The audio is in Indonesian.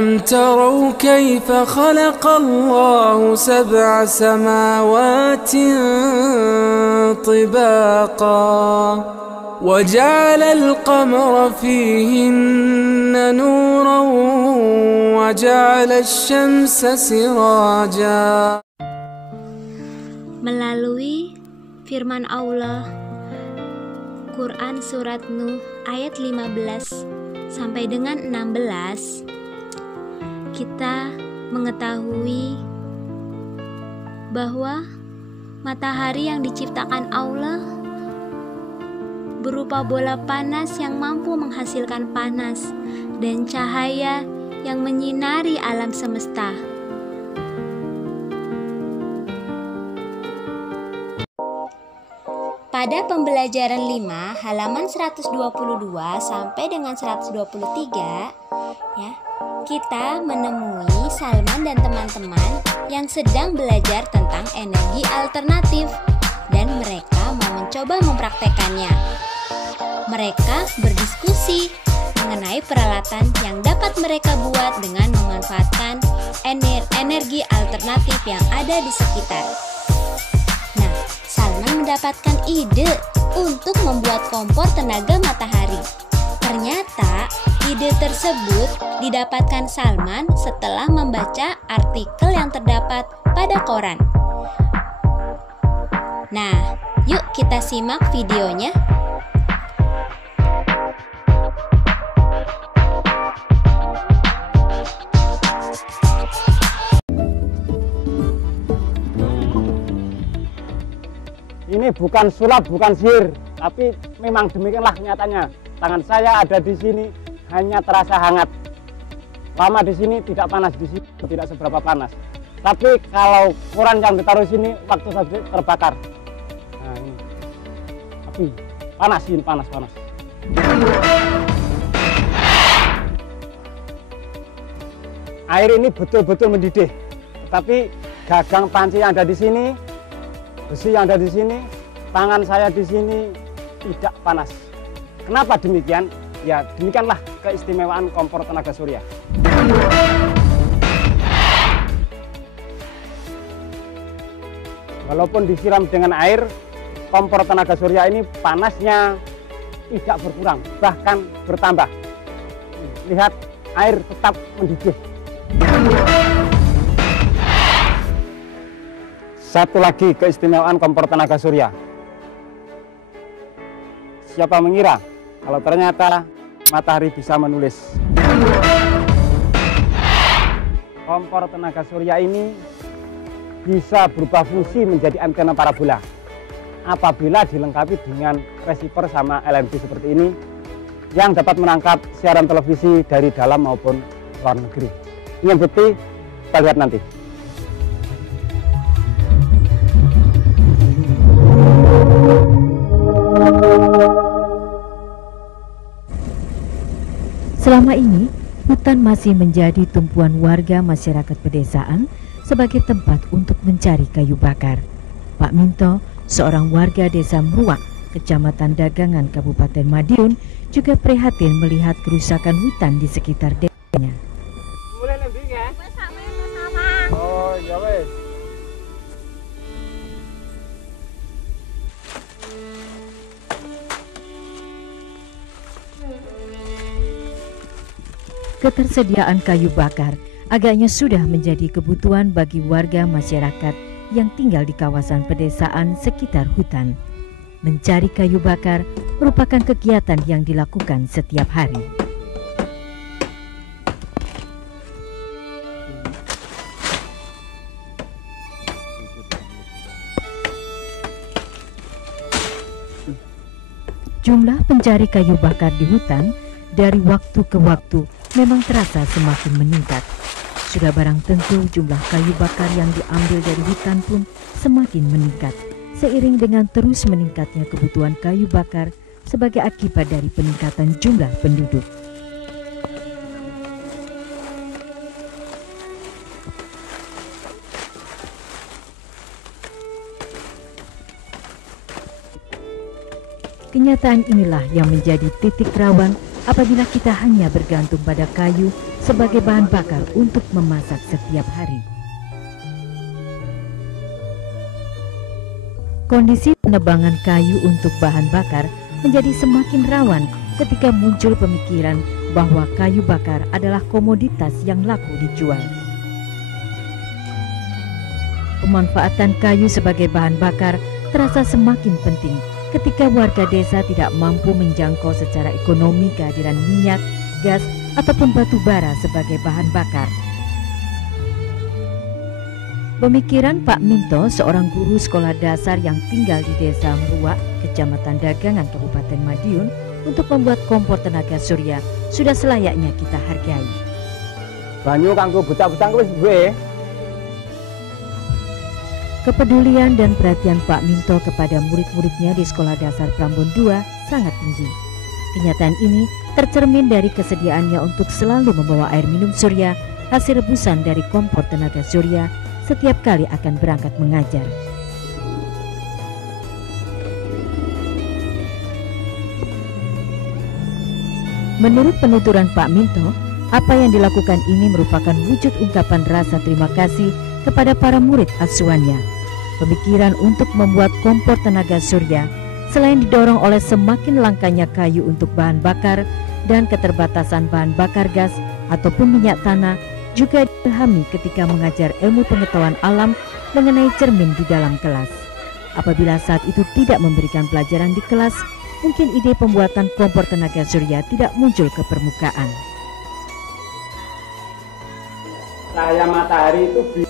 ألم تروا كيف خلق الله سبع سماوات طباقا وجعل القمر فيهن نورا وجعل الشمس سراجا. Melalui firman Allah, Quran Surat Nuh ayat 15 sampai dengan 16, kita mengetahui bahwa matahari yang diciptakan Allah berupa bola panas yang mampu menghasilkan panas dan cahaya yang menyinari alam semesta. Pada pembelajaran 5 halaman 122 sampai dengan 123 ya, kita menemui Salman dan teman-teman yang sedang belajar tentang energi alternatif dan mereka mau mencoba mempraktekannya. Mereka berdiskusi mengenai peralatan yang dapat mereka buat dengan memanfaatkan energi alternatif yang ada di sekitar. Salman mendapatkan ide untuk membuat kompor tenaga matahari. Ternyata ide tersebut didapatkan Salman setelah membaca artikel yang terdapat pada koran. Nah, yuk kita simak videonya. Ini bukan sulap, bukan sihir, tapi memang demikianlah kenyataannya. Tangan saya ada di sini hanya terasa hangat. Lama di sini tidak panas, di sini tidak seberapa panas. Tapi kalau koran yang ditaruh di sini waktu saja terbakar. Nah, ini. Api panas, ini panas. Air ini betul-betul mendidih. Tetapi gagang panci yang ada di sini, besi yang ada di sini, tangan saya di sini tidak panas. Kenapa demikian? Ya demikianlah keistimewaan kompor tenaga surya. Walaupun disiram dengan air, kompor tenaga surya ini panasnya tidak berkurang, bahkan bertambah. Lihat, air tetap mendidih. Satu lagi keistimewaan kompor tenaga surya. Siapa mengira kalau ternyata matahari bisa menulis. Kompor tenaga surya ini bisa berubah fungsi menjadi antena parabola. Apabila dilengkapi dengan receiver sama LNB seperti ini, yang dapat menangkap siaran televisi dari dalam maupun luar negeri. Ini yang bukti, kita lihat nanti. Selama ini, hutan masih menjadi tumpuan warga masyarakat pedesaan sebagai tempat untuk mencari kayu bakar. Pak Minto, seorang warga desa Meruak, Kecamatan Dagangan, Kabupaten Madiun, juga prihatin melihat kerusakan hutan di sekitar desanya. Mulai lebih ya? Oh, ya wes. Ketersediaan kayu bakar agaknya sudah menjadi kebutuhan bagi warga masyarakat yang tinggal di kawasan pedesaan sekitar hutan. Mencari kayu bakar merupakan kegiatan yang dilakukan setiap hari. Jumlah pencari kayu bakar di hutan dari waktu ke waktu memang terasa semakin meningkat. Sudah barang tentu jumlah kayu bakar yang diambil dari hutan pun semakin meningkat, seiring dengan terus meningkatnya kebutuhan kayu bakar sebagai akibat dari peningkatan jumlah penduduk. Kenyataan inilah yang menjadi titik rawan apabila kita hanya bergantung pada kayu sebagai bahan bakar untuk memasak setiap hari. Kondisi penebangan kayu untuk bahan bakar menjadi semakin rawan ketika muncul pemikiran bahwa kayu bakar adalah komoditas yang laku dijual. Pemanfaatan kayu sebagai bahan bakar terasa semakin penting ketika warga desa tidak mampu menjangkau secara ekonomi kehadiran minyak, gas, ataupun batu bara sebagai bahan bakar. Pemikiran Pak Minto, seorang guru sekolah dasar yang tinggal di Desa Meruak, Kecamatan Dagangan, Kabupaten Madiun, untuk membuat kompor tenaga surya sudah selayaknya kita hargai. Banyu kanggo buta-buta wis duwe. Kepedulian dan perhatian Pak Minto kepada murid-muridnya di Sekolah Dasar Prambon II sangat tinggi. Kenyataan ini tercermin dari kesediaannya untuk selalu membawa air minum surya hasil rebusan dari kompor tenaga surya setiap kali akan berangkat mengajar. Menurut penuturan Pak Minto, apa yang dilakukan ini merupakan wujud ungkapan rasa terima kasih kepada para murid asuhannya. Pemikiran untuk membuat kompor tenaga surya selain didorong oleh semakin langkanya kayu untuk bahan bakar dan keterbatasan bahan bakar gas ataupun minyak tanah, juga dipahami ketika mengajar ilmu pengetahuan alam mengenai cermin di dalam kelas. Apabila saat itu tidak memberikan pelajaran di kelas, mungkin ide pembuatan kompor tenaga surya tidak muncul ke permukaan. Cahaya matahari itu